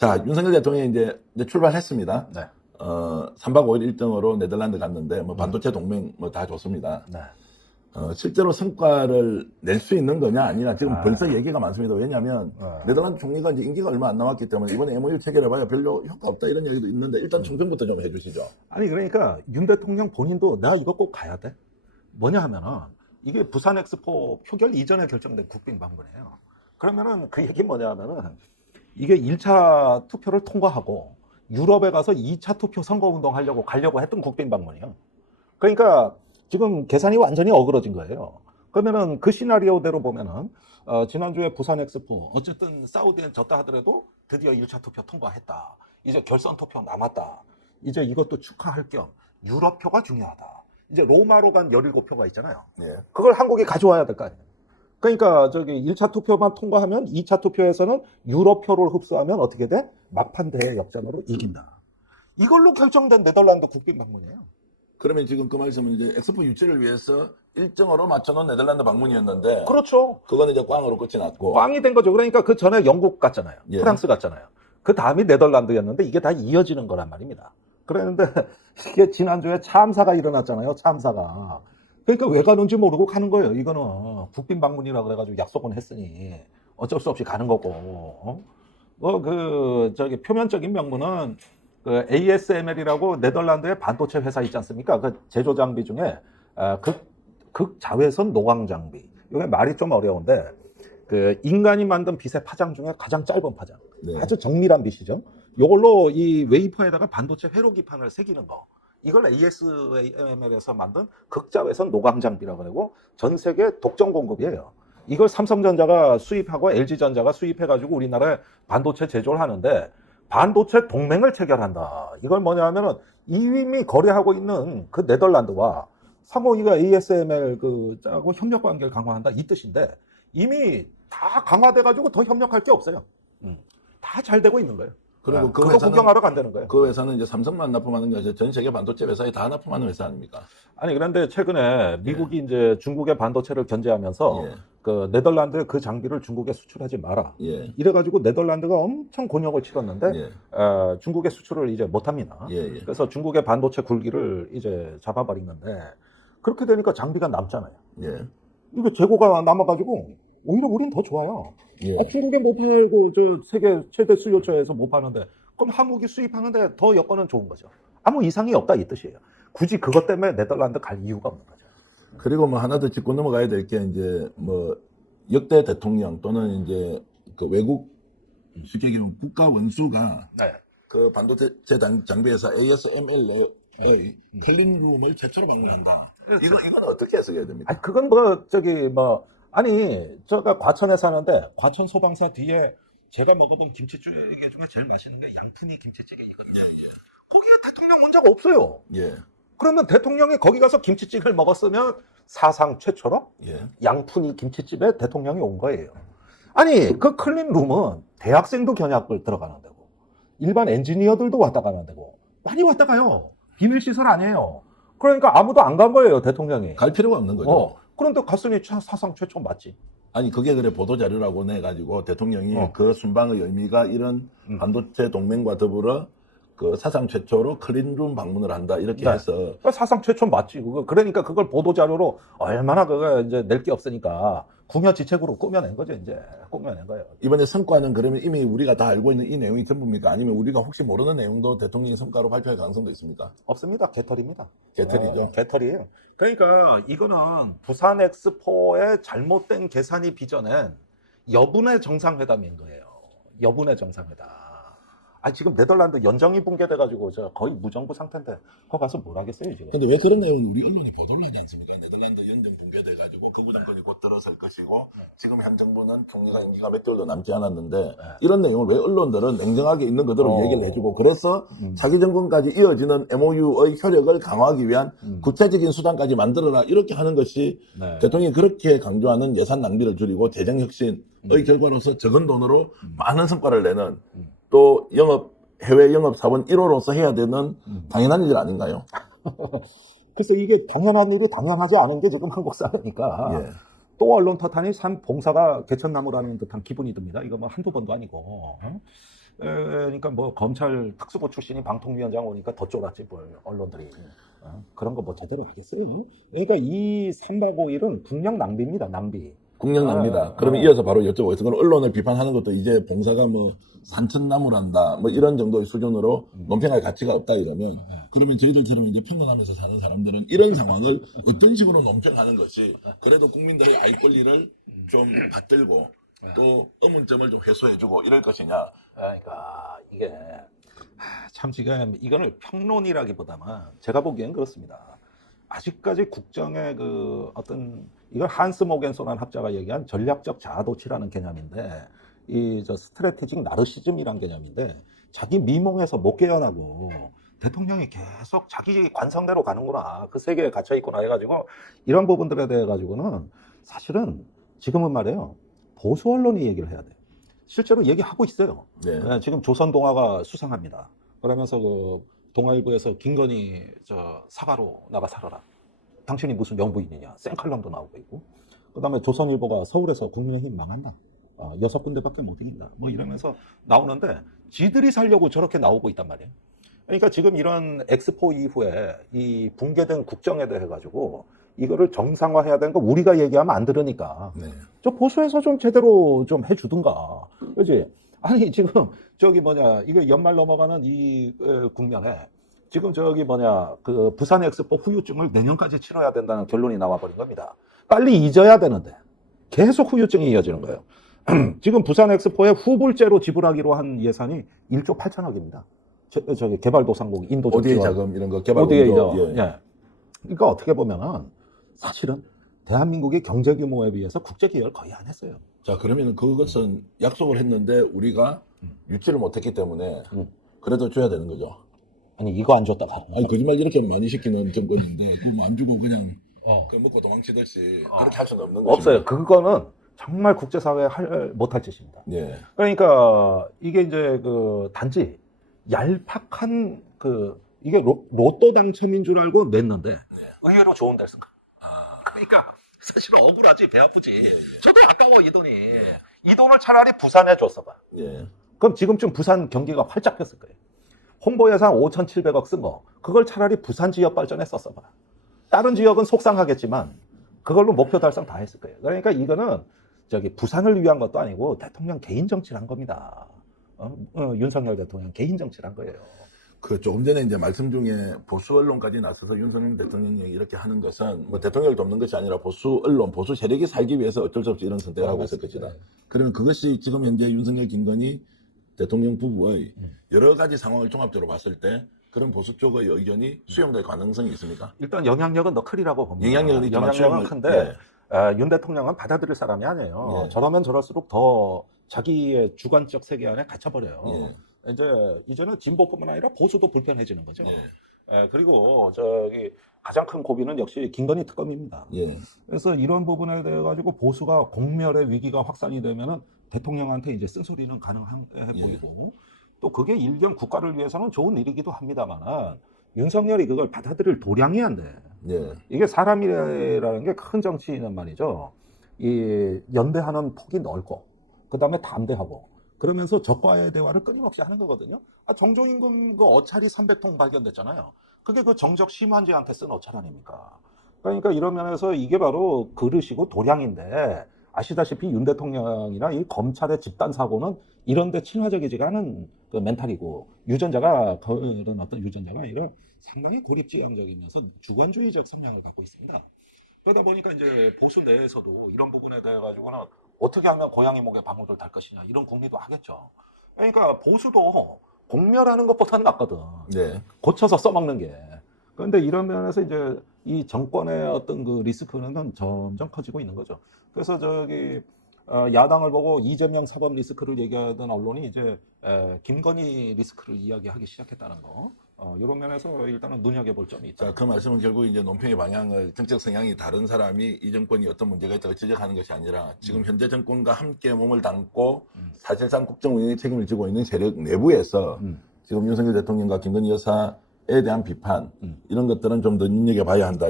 자, 윤석열 대통령이 이제 출발했습니다. 네. 3박 5일 일정으로 네덜란드 갔는데, 뭐, 반도체 동맹 뭐 다 좋습니다. 네. 실제로 성과를 낼 수 있는 거냐, 아니냐, 지금 벌써 얘기가 많습니다. 왜냐면, 네덜란드 총리가 이제 임기가 얼마 안 남았기 때문에 이번에 MOU 체결해봐야 별로 효과 없다 이런 얘기도 있는데, 일단 총평부터 좀 해주시죠. 아니, 그러니까 윤 대통령 본인도 내가 이거 꼭 가야 돼? 뭐냐 하면은, 이게 부산 엑스포 표결 이전에 결정된 국빈 방문이에요. 그러면은 그 얘기 뭐냐 하면은, 이게 1차 투표를 통과하고 유럽에 가서 2차 투표 선거운동 가려고 했던 국빈 방문이에요. 그러니까 지금 계산이 완전히 어그러진 거예요. 그러면은 그 시나리오대로 보면은 지난주에 부산 엑스포 어쨌든 사우디엔 졌다 하더라도 드디어 1차 투표 통과했다. 이제 결선 투표 남았다. 이제 이것도 축하할 겸 유럽표가 중요하다. 이제 로마로 간 17표가 있잖아요. 예. 그걸 한국이 가져와야 될 거 아니에요. 그러니까 저기 1차 투표만 통과하면 2차 투표에서는 유럽표를 흡수하면 어떻게 돼? 막판 대회 역전으로 이긴다. 이걸로 결정된 네덜란드 국빈 방문이에요. 그러면 지금 그 말씀은 이제 엑스포 유치를 위해서 일정으로 맞춰놓은 네덜란드 방문이었는데, 그렇죠. 그거는 이제 꽝으로 끝이 났고. 꽝이 된 거죠. 그러니까 그 전에 영국 갔잖아요. 예. 프랑스 갔잖아요. 그 다음이 네덜란드였는데 이게 다 이어지는 거란 말입니다. 그랬는데 이게 지난주에 참사가 일어났잖아요. 참사가. 그러니까 왜 가는지 모르고 가는 거예요. 이거는 국빈 방문이라 그래가지고 약속은 했으니 어쩔 수 없이 가는 거고. 저기 표면적인 명분은 그 ASML이라고 네덜란드의 반도체 회사 있지 않습니까? 그 제조 장비 중에 극자외선 노광 장비. 이게 말이 좀 어려운데 그 인간이 만든 빛의 파장 중에 가장 짧은 파장. 네. 아주 정밀한 빛이죠. 이걸로 이 웨이퍼에다가 반도체 회로기판을 새기는 거. 이걸 ASML에서 만든 극자외선 노광 장비라고 하고 전 세계 독점 공급이에요. 이걸 삼성전자가 수입하고 LG전자가 수입해가지고 우리나라에 반도체 제조를 하는데 반도체 동맹을 체결한다. 이걸 뭐냐 하면은 이미 거래하고 있는 그 네덜란드와 상호이가 ASML 하고 협력 관계를 강화한다. 이 뜻인데 이미 다 강화돼가지고 더 협력할 게 없어요. 다 잘 되고 있는 거예요. 그리고 그거 구경하러 간다는 거예요. 그 회사는 이제 삼성만 납품하는 게 아니라 전 세계 반도체 회사에 다 납품하는 회사 아닙니까? 아니 그런데 최근에 미국이 이제 중국의 반도체를 견제하면서 예. 그 네덜란드 그 장비를 중국에 수출하지 마라. 예. 이래가지고 네덜란드가 엄청 곤욕을 치렀는데 예. 중국에 수출을 이제 못합니다. 예. 예. 그래서 중국의 반도체 굴기를 이제 잡아버리는데 그렇게 되니까 장비가 남잖아요. 예. 이게 재고가 남아가지고 오히려 우린 더 좋아요. 예. 중국에 못 팔고 저 세계 최대 수요처에서 못 파는데 그럼 한국이 수입하는데 더 여건은 좋은 거죠. 아무 이상이 없다 이 뜻이에요. 굳이 그것 때문에 네덜란드 갈 이유가 없는 거죠. 그리고 뭐 하나 더 짚고 넘어가야 될 게 이제 뭐 역대 대통령 또는 이제 그 외국 쉽게 얘기하면 국가 원수가 네. 그 반도체 장비 회사 ASML의 클린룸을 최초로 방문한다. 이건 어떻게 해석해야 됩니까? 아니 그건 제가 과천에 사는데 과천 소방사 뒤에 제가 먹어본 김치찌개 중에 제일 맛있는 게 양푼이 김치찌개이거든요. 거기에 대통령 문자가 없어요. 예. 그러면 대통령이 거기 가서 김치찌개를 먹었으면 사상 최초로 예. 양푼이 김치집에 대통령이 온 거예요. 아니 그 클린룸은 대학생도 견학을 들어가는 데고 일반 엔지니어들도 왔다 가는 데고 많이 왔다 가요. 비밀시설 아니에요. 그러니까 아무도 안 간 거예요 대통령이. 갈 필요가 없는 거죠. 그런데 갔으니 사상 최초 맞지. 아니 그게 그래 보도자료라고 내가지고 대통령이 그 순방의 의미가 이런 반도체 동맹과 더불어 그 사상 최초로 클린룸 방문을 한다 이렇게 네. 해서 사상 최초 맞지. 그러니까 그걸 보도자료로 얼마나 그거 이제 낼 게 없으니까 궁여지책으로 꾸며낸 거죠. 이제 꾸며낸 거예요. 이번에 성과는 그러면 이미 우리가 다 알고 있는 이 내용이 전부입니까? 아니면 우리가 혹시 모르는 내용도 대통령이 성과로 발표할 가능성도 있습니까? 없습니다. 개털입니다. 개털이죠. 개털이에요. 그러니까 이거는 부산 엑스포의 잘못된 계산이 빚어낸 여분의 정상회담인 거예요. 여분의 정상회담. 지금 네덜란드 연정이 붕괴돼가지고 저 거의 무정부 상태인데 거기 가서 뭘 하겠어요 지금? 근데 왜 그런 내용을 우리 언론이 보도를 하지 않습니까? 네덜란드 연정 붕괴돼가지고 그 정권이 곧 들어설 것이고 지금 현 정부는 총리가 임기가 몇 개월도 남지 않았는데 이런 내용을 왜 언론들은 냉정하게 있는 그대로 얘기를 해주고 그래서 자기 정권까지 이어지는 MOU의 효력을 강화하기 위한 구체적인 수단까지 만들어라 이렇게 하는 것이 대통령이 그렇게 강조하는 예산 낭비를 줄이고 재정 혁신의 결과로서 적은 돈으로 많은 성과를 내는 또 해외 영업 사원 1호로서 해야 되는 당연한 일 아닌가요? 글쎄 이게 당연한 일이 당연하지 않은 게 지금 한국 사회니까 또 언론 탓하니 산 봉사가 개천나무라는 듯한 기분이 듭니다. 이거 뭐 한두 번도 아니고 그러니까 뭐 검찰 특수부 출신이 방통위원장 오니까 더 쫄았지 뭘 언론들이. 그런 거 뭐 제대로 하겠어요. 그러니까 이 3박 5일은 국력 낭비입니다. 낭비. 국력 낭비다. 그러면 이어서 바로 여쭤보겠습니다. 그럼 언론을 비판하는 것도 이제 봉사가 뭐 산천나무란다 뭐 이런 정도의 수준으로 논평할 가치가 없다 이러면 그러면 저희들처럼 이제 평범하면서 사는 사람들은 이런 상황을 어떤 식으로 논평하는 것이 그래도 국민들의 알 권리를 좀 받들고 또 의문점을 좀 해소해주고 이럴 것이냐. 그러니까 이게 참 지금 이거는 평론이라기보다는 제가 보기엔 그렇습니다. 아직까지 국정의 그 어떤 이걸 한스 모겐소라는 학자가 얘기한 전략적 자아도취라는 개념인데 이 저 스트래테직 나르시즘이란 개념인데 자기 미몽에서 못 깨어나고 대통령이 계속 자기 관성대로 가는구나 그 세계에 갇혀 있구나 해가지고 이런 부분들에 대해 가지고는 사실은 지금은 말이에요 보수 언론이 얘기를 해야 돼요. 실제로 얘기하고 있어요. 네. 지금 조선동아가 수상합니다. 그러면서 그 동아일보에서 김건희 저 사과로 나가 살아라. 당신이 무슨 영부인이냐. 생칼럼도 나오고 있고. 그다음에 조선일보가 서울에서 국민의힘 망한다. 6군데밖에 못 이긴다. 뭐 이러면서 나오는데 지들이 살려고 저렇게 나오고 있단 말이에요. 그러니까 지금 이런 엑스포 이후에 이 붕괴된 국정에 대해 가지고 이거를 정상화해야 되는 거 우리가 얘기하면 안 들으니까 네. 저 보수에서 좀 제대로 좀 해주든가. 그지? 아니 지금 저기 뭐냐 이거 연말 넘어가는 이 국면에 지금 저기 뭐냐 그 부산 엑스포 후유증을 내년까지 치러야 된다는 결론이 나와버린 겁니다. 빨리 잊어야 되는데 계속 후유증이 이어지는 거예요. 지금 부산 엑스포에 후불제로 지불하기로 한 예산이 1조 8천억입니다. 저기 개발도상국 인도 ODA 지원. 자금 이런 거 개발 ODA 공조. 죠. 예. 그러니까 어떻게 보면은 사실은 대한민국의 경제 규모에 비해서 국제 기여를 거의 안 했어요. 자, 그러면 그것은 약속을 했는데 우리가 유치를 못했기 때문에 그래도 줘야 되는 거죠. 아니 이거 안 줬다가 아니, 거짓말 이렇게 많이 시키는 정권인데 그거 안 주고 그냥 그 먹고 도망치듯이 그렇게 할 수는 없는 거죠. 없어요. 그거는 정말 국제사회에 못할 짓입니다. 예. 그러니까 이게 이제 그 단지 얄팍한 그 이게 로또 당첨인 줄 알고 냈는데 의외로 좋은 데서 그러니까 사실은 억울하지 배 아프지. 저도 아까워 이 돈이. 이 돈을 차라리 부산에 줬어봐. 예. 그럼 지금쯤 부산 경기가 활짝 폈을 거예요. 홍보 예산 5,700억 쓴 거 그걸 차라리 부산 지역 발전에 썼어봐. 다른 지역은 속상하겠지만 그걸로 목표 달성 다 했을 거예요. 그러니까 이거는 저기 부산을 위한 것도 아니고 대통령 개인 정치를 한 겁니다. 윤석열 대통령 개인 정치를 한 거예요. 그 조금 전에 이제 말씀 중에 보수 언론까지 나서서 윤석열 대통령이 이렇게 하는 것은 뭐 대통령을 돕는 것이 아니라 보수 언론, 보수 세력이 살기 위해서 어쩔 수 없이 이런 선택을 하고 있을 것이다. 그러면 그것이 지금 현재 윤석열, 김건희 대통령 부부의 여러 가지 상황을 종합적으로 봤을 때 그런 보수 쪽의 의견이 수용될 가능성이 있습니까? 일단 영향력은 더 크리라고 봅니다. 영향력은 있지만 영향력은 수용을- 큰데 네. 윤 대통령은 받아들일 사람이 아니에요. 예. 저러면 저럴수록 더 자기의 주관적 세계 안에 갇혀버려요. 이제 이제는 진보뿐만 아니라 보수도 불편해지는 거죠. 그리고 저기 가장 큰 고비는 역시 김건희 특검입니다. 예. 그래서 이런 부분에 대해 가지고 보수가 공멸의 위기가 확산이 되면은 대통령한테 이제 쓴소리는 가능해 보이고 또 그게 일견 국가를 위해서는 좋은 일이기도 합니다만은 윤석열이 그걸 받아들일 도량이 안 돼. 예. 이게 사람이라는 게 큰 정치는 말이죠. 이 연대하는 폭이 넓고 그 다음에 담대하고 그러면서 적과의 대화를 끊임없이 하는 거거든요. 정종임금 그 어차리 300통 발견됐잖아요. 그게 그 정적 심한지한테 쓴 어찰 아닙니까? 그러니까 이런 면에서 이게 바로 그릇이고 도량인데 아시다시피 윤 대통령이나 이 검찰의 집단 사고는 이런데 친화적이지가 않은 그 멘탈이고 유전자가 그런 어떤 유전자가 아니라 상당히 고립지향적이면서 주관주의적 성향을 갖고 있습니다. 그러다 보니까 이제 보수 내에서도 이런 부분에 대해 가지고는 어떻게 하면 고양이 목에 방울을 달 것이냐 이런 궁리도 하겠죠. 그러니까 보수도 공멸하는 것보다는 낫거든. 네. 고쳐서 써먹는 게. 그런데 이런 면에서 이제 이 정권의 어떤 그 리스크는 점점 커지고 있는 거죠. 그래서 저기 야당을 보고 이재명 사법 리스크를 얘기하던 언론이 이제 김건희 리스크를 이야기하기 시작했다는 거. 이런 면에서 일단은 눈여겨볼 점이 있다. 자, 그 말씀은 결국 이제 논평의 방향을 정책 성향이 다른 사람이 이 정권이 어떤 문제가 있다고 지적하는 것이 아니라 지금 현재 정권과 함께 몸을 담고 사실상 국정 운영의 책임을 지고 있는 세력 내부에서 지금 윤석열 대통령과 김건희 여사에 대한 비판 이런 것들은 좀 더 눈여겨봐야 한다.